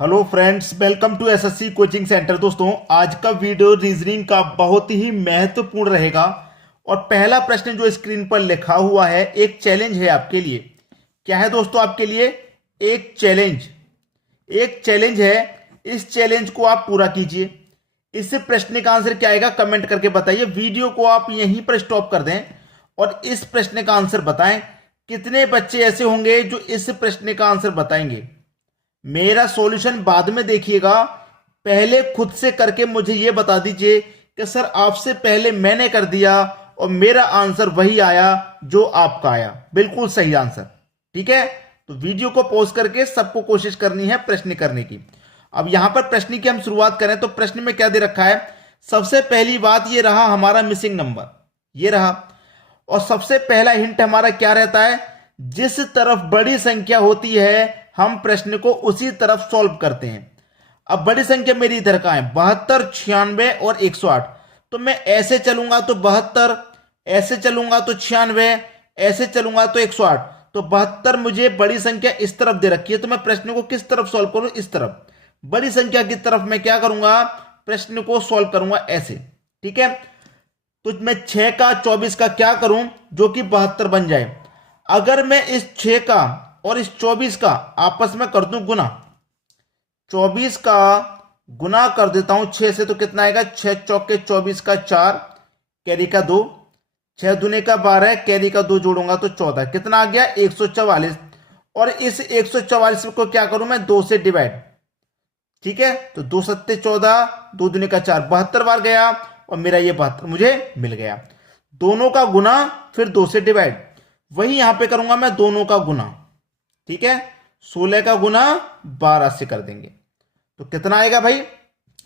Hello friends, welcome to SSC coaching centre. दोस्तों, आज का वीडियो रीजनिंग का बहुत ही महत्वपूर्ण रहेगा। और पहला प्रश्न जो स्क्रीन पर लिखा हुआ है, एक चैलेंज है आपके लिए। क्या है दोस्तों आपके लिए? एक चैलेंज। एक चैलेंज है। इस चैलेंज को आप पूरा कीजिए। इस प्रश्न का आंसर क्या आएगा कमेंट करके बताइए। वीडियो को आप यहीं पर स्टॉप कर दें और इस प्रश्न का आंसर बताएं। कितने बच्चे ऐसे होंगे जो इस प्रश्न का आंसर बताएंगे? मेरा सॉल्यूशन बाद में देखिएगा, पहले खुद से करके मुझे यह बता दीजिए कि सर आपसे पहले मैंने कर दिया और मेरा आंसर वही आया जो आपका आया, बिल्कुल सही आंसर। ठीक है, तो वीडियो को पॉज करके सबको कोशिश करनी है प्रश्न करने की। अब यहां पर प्रश्न की हम शुरुआत करें तो प्रश्न में क्या दे रखा है? सबसे पहली बात यह रहा हमारा मिसिंग नंबर, यह रहा। और सबसे पहला हिंट हमारा क्या रहता है? जिस तरफ बड़ी संख्या होती है हम प्रश्न को उसी तरफ सॉल्व करते हैं। अब बड़ी संख्या मेरी इधर का है 72, 96 और 108। तो मैं ऐसे चलूंगा तो 72, ऐसे चलूंगा तो 96, ऐसे चलूंगा तो 108। तो 72 मुझे बड़ी संख्या इस तरफ दे रखी है, तो मैं प्रश्न को किस तरफ सॉल्व करूं? इस तरफ। बड़ी संख्या की तरफ मैं क्या करूंगा? प्रश्न को सॉल्व करूंगा ऐसे। ठीक है, तो मैं 6 का 24 का क्या करूं जो कि 72 बन जाए। अगर मैं इस 6 का और इस 24 का आपस में कर दूं गुना, 24 का गुना कर देता हूं 6 से, तो कितना आएगा? 6 चौके 24 का 4, कैरी का 2, 6 दूने का 12, कैरी का 2 जोड़ूंगा तो 14। कितना आ गया? 144। और इस 144 को क्या करूं मैं? 2 से डिवाइड। ठीक है, तो 2 सत्ते 14, 2 दूने का 4, 72 बार गया और मेरा ये 72 मुझे मिल गया। दोनों का गुना फिर 2 से डिवाइड, वही यहां पे करूंगा मैं दोनों का गुना। ठीक है, 16 का गुना 12 से कर देंगे तो कितना आएगा भाई?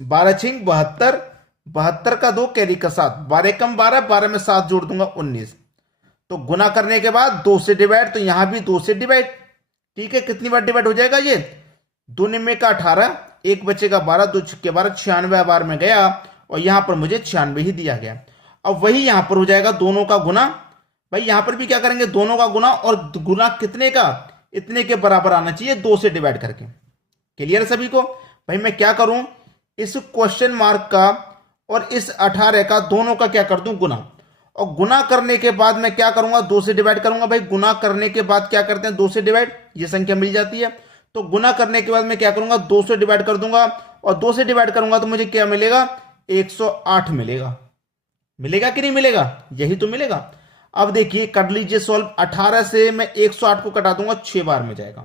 12 छिंग 72, 72 का 2, कैरी का 7, 12 कम 12, 12 में 7 जोड़ दूंगा 19। तो गुना करने के बाद 2 से डिवाइड, तो यहां भी 2 से डिवाइड। ठीक है, कितनी बार डिवाइड हो जाएगा ये? 2 निम्मे का 18, एक बचेगा 12, 2 छक्के 12, 96 बार में गया और यहां पर मुझे 96 ही दिया गया। अब वही यहां पर हो जाएगा दोनों का गुना। भाई यहां पर भी क्या करेंगे? दोनों का गुना, और गुना कितने का? इतने के बराबर आना चाहिए 2 से डिवाइड करके। क्लियर सभी को? भाई मैं क्या करूं? इस क्वेश्चन मार्क का और इस 18 का दोनों का क्या कर दूं? गुना। और गुना करने के बाद मैं क्या करूंगा? 2 से डिवाइड करूंगा। भाई गुना करने के बाद क्या करते हैं? 2 से डिवाइड, ये संख्या मिल जाती है। तो गुना करने के बाद मैं क्या करूंगा? 2 से डिवाइड कर दूंगा, और 2 से डिवाइड करूंगा तो मुझे क्या मिलेगा? 108 मिलेगा। मिलेगा कि नहीं मिलेगा? यही तो मिलेगा। अब देखिए कर लीजिए सॉल्व। 18 से मैं 108 को कटा दूंगा, 6 बार में जाएगा।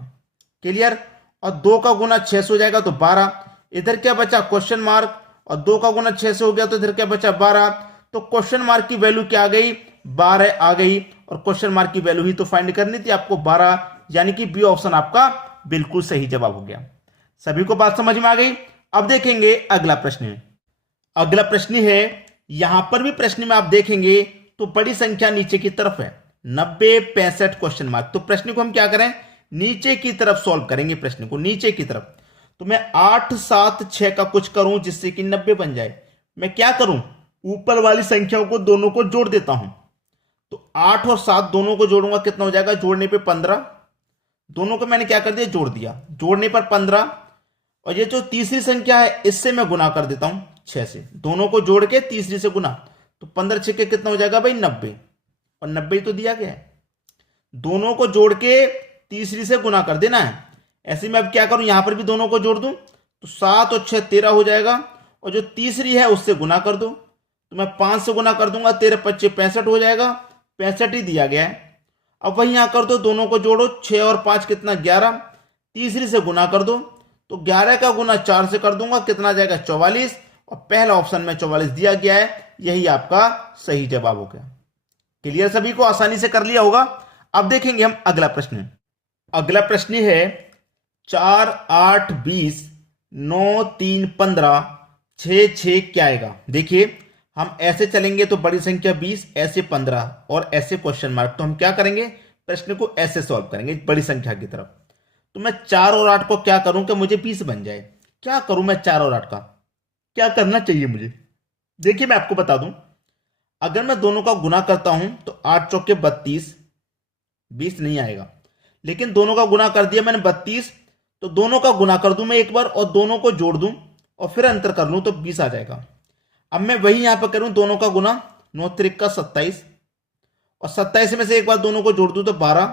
क्लियर? और 2 का गुना 6 से हो जाएगा तो 12। इधर क्या बचा? Question mark. और 2 का गुना 6 से हो गया तो इधर क्या बचा? 12। तो क्वेश्चन मार्क की वैल्यू क्या आ गई? 12 आ गई। और क्वेश्चन मार्क की वैल्यू ही तो फाइंड करनी थी आपको, 12। यानी कि बी ऑप्शन आपका बिल्कुल सही जवाब हो गया। सभी को बात समझ में आ गई? अब देखेंगे अगला प्रश्न। अगला प्रश्न है, यहां पर भी प्रश्न में आप देखेंगे तो बड़ी संख्या नीचे की तरफ है, 90, 65 क्वेश्चन मार्क। तो प्रश्न को हम क्या करें? नीचे की तरफ सॉल्व करेंगे प्रश्न को, नीचे की तरफ। तो मैं 8, 7, 6 का कुछ करूं जिससे कि 90 बन जाए। मैं क्या करूं? ऊपर वाली संख्याओं को दोनों को जोड़ देता हूं। तो 8 और 7 दोनों को जोड़ूंगा, कितना हो जाएगा? जोड़ने पे 15। दोनों को मैंने क्या कर दिया? जोड़ दिया। जोड़ने पर 15। और ये जो तीसरी संख्या है इससे मैं गुना कर देता हूं 6 से। दोनों को जोड़ के तीसरी से गुना, तो 15 छक्के कितना हो जाएगा भाई? 90। और 90 तो दिया गया है। दोनों को जोड़ के तीसरी से गुना कर देना है। ऐसे में अब क्या करूं? यहां पर भी दोनों को जोड़ दूं, तो 7 और 6 13 हो जाएगा। और जो तीसरी है उससे गुना कर दो, तो मैं 5 से गुना कर दूंगा, 13 25 65 हो जाएगा। 65 ही दिया गया है। अब वही यहां कर दो, दोनों को जोड़ो, 6 और 5 कितना? 11। तीसरी से गुना कर दो, तो 11 का गुना 4 से कर दूंगा, कितना जाएगा? 44। और पहला ऑप्शन में 44 दिया गया है, यही आपका सही जवाब हो गया। क्लियर? सभी को आसानी से कर लिया होगा। अब देखेंगे हम अगला प्रश्न। अगला प्रश्न है 4, 8, 20, 9, 3, 15, 6, 6 क्या आएगा? देखिए हम ऐसे चलेंगे तो बड़ी संख्या 20, ऐसे 15 और ऐसे क्वेश्चन मार्क। तो हम क्या करेंगे? प्रश्न को ऐसे सॉल्व करेंगे बड़ी संख्या की तरफ। तो मैं 4 और 8 को क्या करूं कि मुझे 20 बन जाए? क्या करूं मैं 4 और 8 का? क्या करना चाहिए मुझे? देखिए मैं आपको बता दूं, अगर मैं दोनों का गुना करता हूं तो 8 चौके 32, 20 नहीं आएगा। लेकिन दोनों का गुना कर दिया मैंने 32, तो दोनों का गुना कर दूं मैं एक बार और दोनों को जोड़ दूं और फिर अंतर कर लूं तो 20 आ जाएगा। अब मैं वही यहां पर करूं, दोनों का गुना, 9 त्रिक का 27 और 27 में से एक बार दोनों को जोड़ दूं तो 12।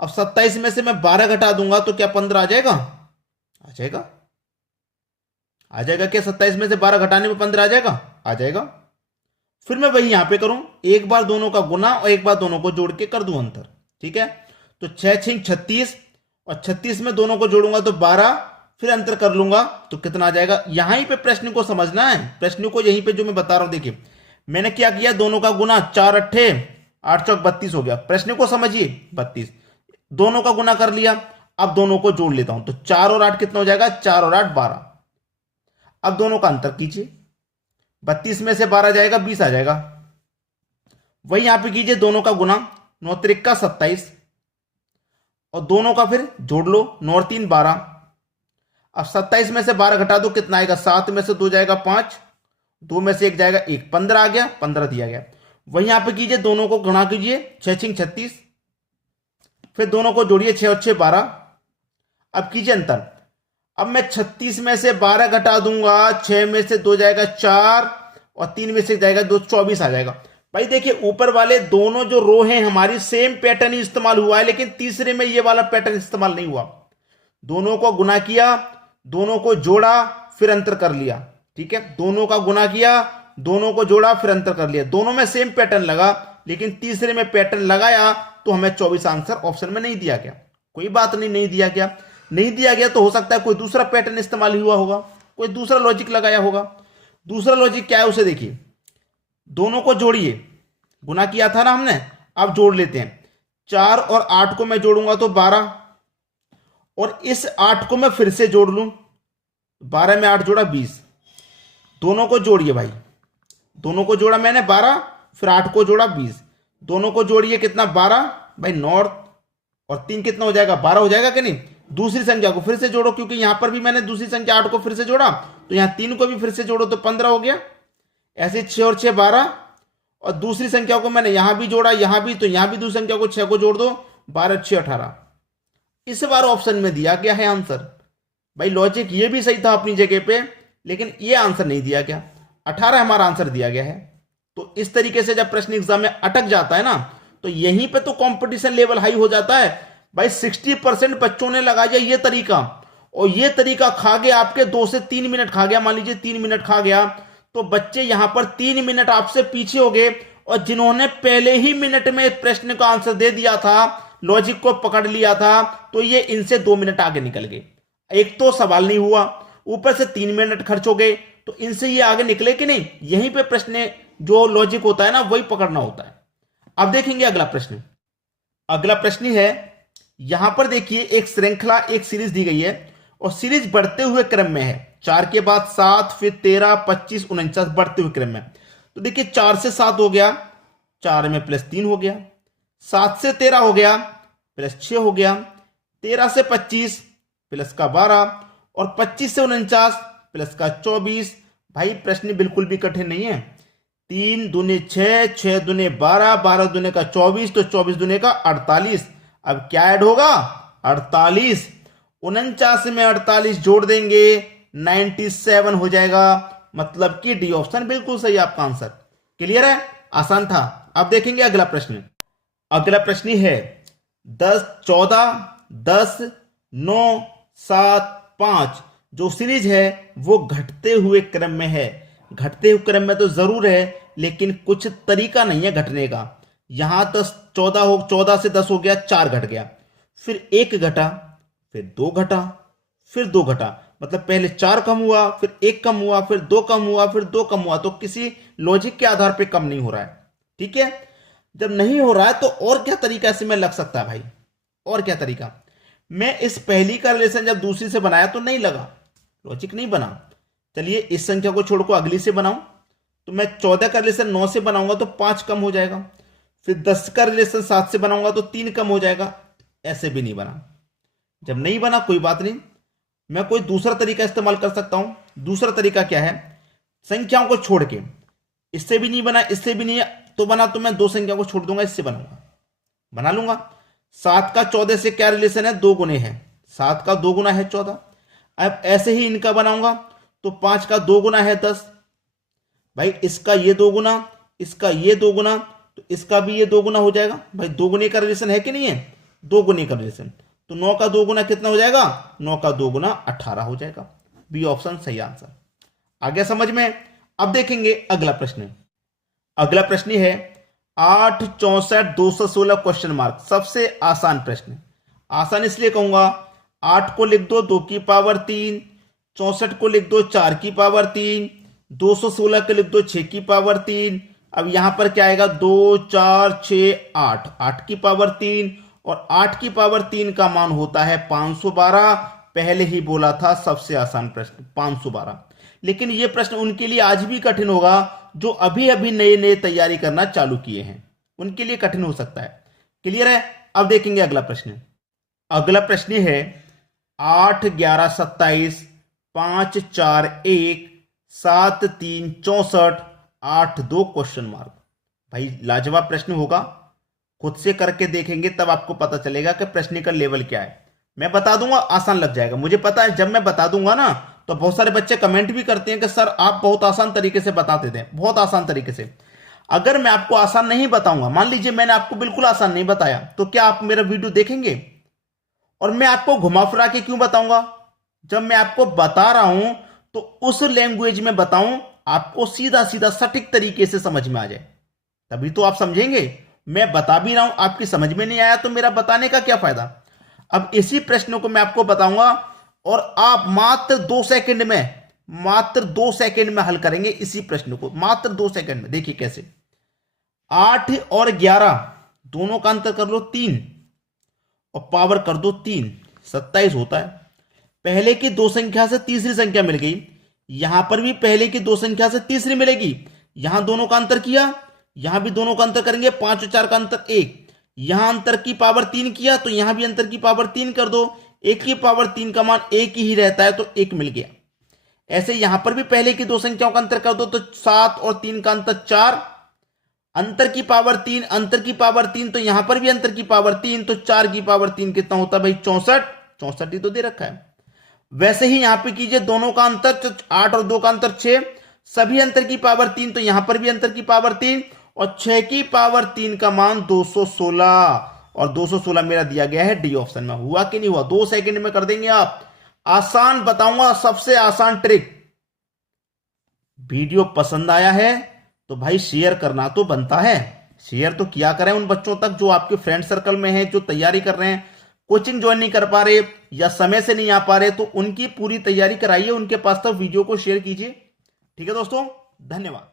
अब 27 में से मैं 12 घटा दूंगा तो क्या 15 आ जाएगा? आ जाएगा। आ जाएगा क्या? 27 में से 12 घटाने में 15 आ जाएगा? आ जाएगा। फिर मैं वही यहां पे करूं, एक बार दोनों का गुना और एक बार दोनों को जोड़ के कर दूं अंतर। ठीक है, तो 6 6 36 और 36 में दोनों को जोड़ूंगा तो 12, फिर अंतर कर लूंगा तो कितना आ जाएगा? यहीं पे प्रश्न को समझना है, प्रश्न को यहीं पे जो मैं बता रहा हूं। देखिए मैंने क्या किया, दोनों का गुना, 4 अट्ठे 8 चौक 32 हो गया। प्रश्न को समझिए, 32, दोनों का गुना कर लिया। अब दोनों को जोड़ लेता हूं तो 4 और 8 कितना हो जाएगा? 4 और 8 12। अब दोनों का अंतर कीजिए, 32 में से 12 जाएगा 20 आ जाएगा। वही यहां पे कीजिए, दोनों का गुना, 9 त्रिक का 27 और दोनों का फिर जोड़ लो, 9 और 3 12। अब 27 में से 12 घटा दो, कितना आएगा? 7 में से 2 जाएगा 5, 2 में से 1 जाएगा 1, 15 आ गया, 15 दिया गया। वही यहां पे कीजिए, दोनों को गुणा कीजिए, 6 6 36, फिर दोनों को जोड़िए, 6 और 6 12। अब कीजिए अंतर। अब मैं 36 में से 12 घटा दूंगा, 6 में से 2 जाएगा 4 और 3 में से जाएगा 2, 24 आ जाएगा। भाई देखिए ऊपर वाले दोनों जो रो हैं हमारी सेम पैटर्न ही इस्तेमाल हुआ है, लेकिन तीसरे में ये वाला पैटर्न इस्तेमाल नहीं हुआ। दोनों को गुना किया, दोनों को जोड़ा, फिर अंतर कर लिया। ठीक है, दोनों का गुना किया, दोनों को जोड़ा, फिर अंतर कर लिया। दोनों में सेम पैटर्न लगा, लेकिन तीसरे में पैटर्न लगाया तो हमें 24 आंसर ऑप्शन में नहीं दिया गया। कोई बात नहीं, नहीं दिया गया, नहीं दिया गया तो हो सकता है कोई दूसरा पैटर्न इस्तेमाल हुआ होगा, कोई दूसरा लॉजिक लगाया होगा। दूसरा लॉजिक क्या है उसे देखिए, दोनों को जोड़िए, गुना किया था ना हमने, अब जोड़ लेते हैं। 4 और 8 को मैं जोड़ूंगा तो 12 और इस 8 को मैं फिर से जोड़ लूं, 12 में 8 जोड़ा 20। दोनों को जोड़िए भाई, दोनों को जोड़ा मैंने 12, फिर 8 को जोड़ा 20, दोनों को जोड़िए, कितना? 12 भाई, 9 और 3 कितना हो जाएगा? 12 हो जाएगा कि नहीं? दूसरी संख्या को फिर से जोड़ो, क्योंकि यहां पर भी मैंने दूसरी संख्या 8 को फिर से जोड़ा, तो यहां 3 को भी फिर से जोड़ो तो 15 हो गया। ऐसे 6 और 6 12 और दूसरी संख्या को मैंने यहां भी जोड़ा, यहां भी, तो यहां भी दूसरी संख्या को 6 को जोड़ दो, 12 6 18। इस बार ऑप्शन में दिया गया है आंसर। भाई लॉजिक ये भी सही था अपनी जगह पे, लेकिन ये आंसर नहीं दिया गया, 18 हमारा आंसर दिया गया है। तो इस तरीके से जब प्रश्न एग्जाम में अटक जाता है ना, तो यहीं पे तो कंपटीशन लेवल हाई हो जाता है। भाई 60% बच्चों ने लगाया ये तरीका, और ये तरीका खा गया आपके 2 से 3 मिनट खा गया, मान लीजिए 3 मिनट खा गया, तो बच्चे यहां पर 3 मिनट आपसे पीछे हो गए। और जिन्होंने पहले ही मिनट में प्रश्न का आंसर दे दिया था, लॉजिक को पकड़ लिया था, तो ये इनसे 2 मिनट आगे निकल गए। एक तो सवाल नहीं हुआ, ऊपर से 3 मिनट खर्च हो गए, तो इनसे ये आगे निकले कि नहीं? यहीं पे प्रश्न जो लॉजिक होता है ना, वही पकड़ना होता है। अब देखेंगे अगला प्रश्न। अगला प्रश्न है, यहां पर देखिए एक श्रृंखला, एक सीरीज दी गई है और सीरीज बढ़ते हुए क्रम में है। 4 के बाद 7, फिर 13, 25, 49 बढ़ते हुए क्रम में। तो देखिए 4 से 7 हो गया, 4 में +3 हो गया, 7 से 13 हो गया, +6 हो गया, 13 से 25 +12 और 25 से 49 +24। भाई प्रश्न बिल्कुल भी कठिन नहीं है। 3 दूने 6, 6 दूने 12, 12 दूने का 24, तो 24 दूने का 48। अब क्या ऐड होगा? 48। 49 में 48 जोड़ देंगे, 97 हो जाएगा। मतलब कि डी ऑप्शन बिल्कुल सही आपका आंसर। क्लियर है? आसान था। अब देखेंगे अगला प्रश्न। अगला प्रश्न है 10 14 10 9 7 5। जो सीरीज है वो घटते हुए क्रम में है। घटते हुए क्रम में तो जरूर है, लेकिन कुछ तरीका नहीं है घटने का। यहां 14 से 10 हो गया, 4 घट गया, फिर 1 घटा, फिर 2 घटा, फिर 2 घटा। मतलब पहले 4 कम हुआ, फिर 1 कम हुआ, फिर 2 कम हुआ, फिर 2 कम हुआ। तो किसी लॉजिक के आधार पे कम नहीं हो रहा है। ठीक है, जब नहीं हो रहा है तो और क्या तरीका इसमें लग सकता है भाई? और क्या तरीका? मैं इस पहली का रिलेशन जब दूसरी से बनाया तो नहीं लगा, लॉजिक नहीं बना। चलिए इस संख्या को छोड़ को अगली से बनाऊं, तो मैं 14 का रिलेशन 9 से बनाऊंगा तो 5 कम हो जाएगा। फिर 10 का रिलेशन 7 से बनाऊंगा तो 3 कम हो जाएगा। ऐसे भी नहीं बना। जब नहीं बना कोई बात नहीं, मैं कोई दूसरा तरीका इस्तेमाल कर सकता हूं। दूसरा तरीका क्या है? संख्याओं को छोड़ के, इससे भी नहीं बना, इससे भी नहीं तो बना, तो मैं 2 संख्या को छोड़ दूंगा, इससे बनाऊंगा, बना लूंगा। 7 का 14 से क्या रिलेशन है? 2 गुने है 7 का 2 गुना है 14। अब ऐसे ही इनका बनाऊंगा तो 5 का 2 गुना है 10। भाई इसका ये 2 गुना, इसका ये 2 गुना, तो इसका भी ये 2 गुना हो जाएगा। भाई 2 गुने का रिलेशन है कि नहीं है? 2 गुने का रिलेशन। तो 9 का 2 गुना कितना हो जाएगा? 9 का 2 गुना 18 हो जाएगा। बी ऑप्शन सही आंसर। आ गया समझ में? अब देखेंगे अगला प्रश्न। अगला प्रश्न है 8 64 216 क्वेश्चन मार्क। सबसे आसान प्रश्न। आसान इसलिए कहूंगा, 8 को लिख दो 2 की पावर 3, 64 को लिख दो 4 की पावर 3, 216 को लिख दो 6 की पावर 3। अब यहां पर क्या आएगा? 2 4 6 8, 8 की पावर 3, और 8 की पावर 3 का मान होता है 512। पहले ही बोला था सबसे आसान प्रश्न 512। लेकिन यह प्रश्न उनके लिए आज भी कठिन होगा जो अभी अभी नए नए तैयारी करना चालू किए हैं, उनके लिए कठिन हो सकता है। क्लियर है? अब देखेंगे अगला प्रश्न। अगला प्रश्न है 8 11 27 5 4 1 7 3 64 8 2 क्वेश्चन मार्क। भाई लाजवाब प्रश्न होगा, खुद से करके देखेंगे तब आपको पता चलेगा कि प्रश्न का लेवल क्या है। मैं बता दूंगा आसान लग जाएगा, मुझे पता है। जब मैं बता दूंगा ना तो बहुत सारे बच्चे कमेंट भी करते हैं कि सर आप बहुत आसान तरीके से बताते थे, बहुत आसान तरीके से। अगर मैं आपको आसान नहीं बताऊंगा, मान लीजिए मैंने आपको बिल्कुल आसान नहीं बताया, तो क्या आप मेरा वीडियो देखेंगे? और मैं आपको घुमा फिरा के क्यों बताऊंगा? जब मैं आपको बता रहा हूं तो उस लैंग्वेज में बताऊं, आपको सीधा सीधा सटीक तरीके से समझ में आ जाए, तभी तो आप समझेंगे। मैं बता भी रहा हूं, आपकी समझ में नहीं आया तो मेरा बताने का क्या फायदा? अब इसी प्रश्न को मैं आपको बताऊंगा और आप मात्र 2 सेकंड में, मात्र 2 सेकंड में हल करेंगे इसी प्रश्न को, मात्र 2 सेकंड में। देखिए कैसे। 8 और 11 दोनों का अंतर कर लो 3 और पावर कर दो 3, 27 होता है। पहले की 2 संख्या से तीसरी संख्या मिल गई, यहां पर भी पहले की 2 संख्या से तीसरी मिलेगी। यहां दोनों का अंतर किया, यहां भी दोनों का अंतर करेंगे, 5 और 4 का अंतर 1। यहां अंतर की पावर 3 किया तो यहां भी अंतर की पावर 3 कर दो, 1 की पावर 3 का मान 1 ही रहता है तो 1 मिल गया। ऐसे यहां पर भी पहले की 2 संख्याओं का अंतर कर दो तो 7 और 3 का अंतर 4, अंतर की पावर 3, अंतर की पावर 3, तो यहां पर भी अंतर की पावर 3, तो 4 की पावर 3 कितना होता है भाई? 64। 64 ही तो दे रखा है। वैसे ही यहां पे कीजिए, दोनों का अंतर 8 और 2 का अंतर 6, सभी अंतर की पावर 3, तो यहां पर भी अंतर की पावर 3, और 6 की पावर 3 का मान 216, और 216 मेरा दिया गया है डी ऑप्शन में। हुआ कि नहीं हुआ? 2 सेकंड में कर देंगे आप। आसान बताऊंगा, सबसे आसान ट्रिक। वीडियो पसंद आया है तो भाई शेयर करना तो बनता है। शेयर तो किया करें उन बच्चों तक जो आपके फ्रेंड सर्कल में हैं, जो तैयारी कर रहे हैं, कोचिंग ज्वाइन नहीं कर पा रहे या समय से नहीं आ पा रहे, तो उनकी पूरी तैयारी कराइए, उनके पास तक वीडियो को शेयर कीजिए। ठीक है दोस्तों, धन्यवाद।